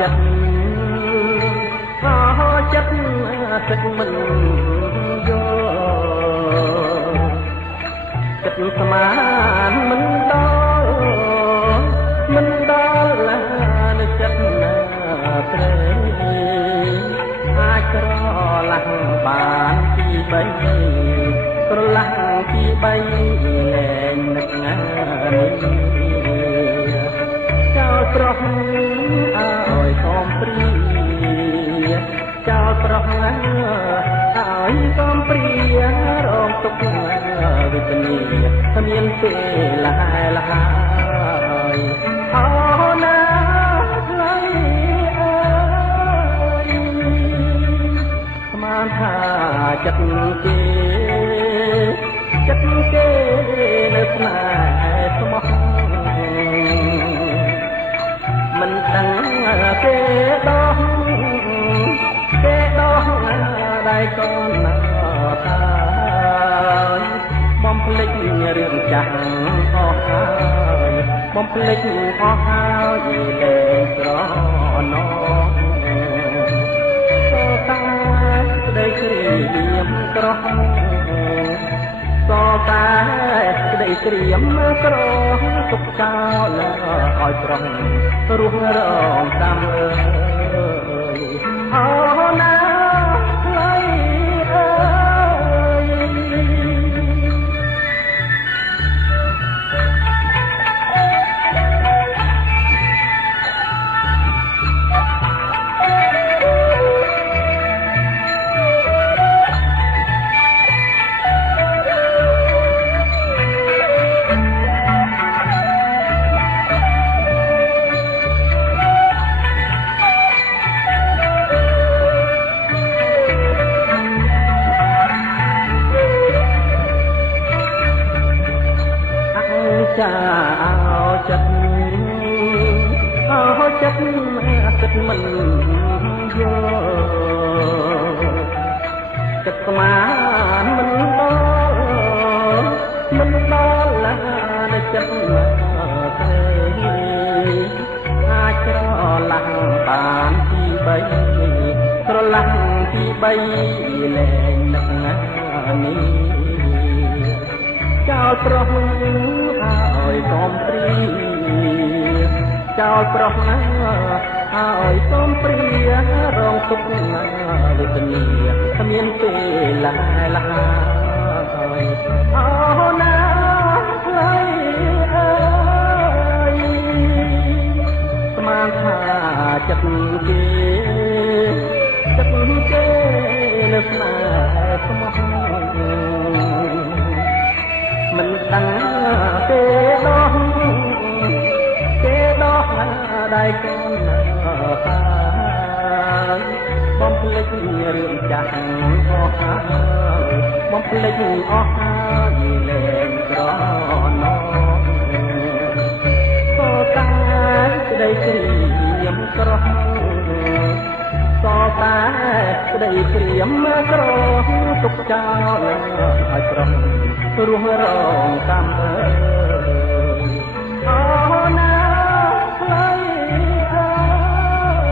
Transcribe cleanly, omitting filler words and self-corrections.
ចិត្តចិត្តទឹកមិនយកចិត្តស្មានមិនដល់ឡានចិត្តណាព្រៃអាចក្រឡាស់បានទីបីក្រឡាស់ទីបីលែងនឹកណានេះចោលប្រុសឲ្យខំព្រីចោលប្រុសឲ្យខំព្រីរងទុកវេទនាគ្មានពេលលហើយអូណាថ្លៃអើយស្មានថាចិត្តគេនៅស្នេហ៍ស្មោះមិនដឹងទេដោះដៃកូនណាតាបំភ្លេចរឿងចាស់អស់ហើយបំភ្លេចអស់ហើយលែងស្រណោតាក្តីគ្រាមក្រោះតាក្តីគ្រាមក្រោះទុកចោលឲ្យប្រុសរស់រងកម្មអូណាថ្លៃអើចាចិត្តចិត្តមិនយកចិត្តស្មានមិនដល់ឡានចិត្តទេអាចក្រឡាំងបានទីបីក្រឡាំងទីបីលែងនឹកណានេះចោលប្រុសឲ្យកំព្រីចោលប្រុសណាឲ្យកំព្រីរងទុកណាវេទនាគ្មានពេលឡាហើយអូណាថ្លៃអើយស្មានថាចិត្តគេនៅស្នេហ៍ស្មោះមិនដឹងទេដោះដៃកូនហើយបំភ្លេចរឿងចាស់អស់ហើយបំភ្លេចអស់ហើយលែងក្រណោក៏តាក្តីគ្រាមក្រោះក៏តាក្តីគ្រាមក្រោះទុកចោលឲ្យប្រុសរស់រងកម្មអូណាថ្លៃអើយ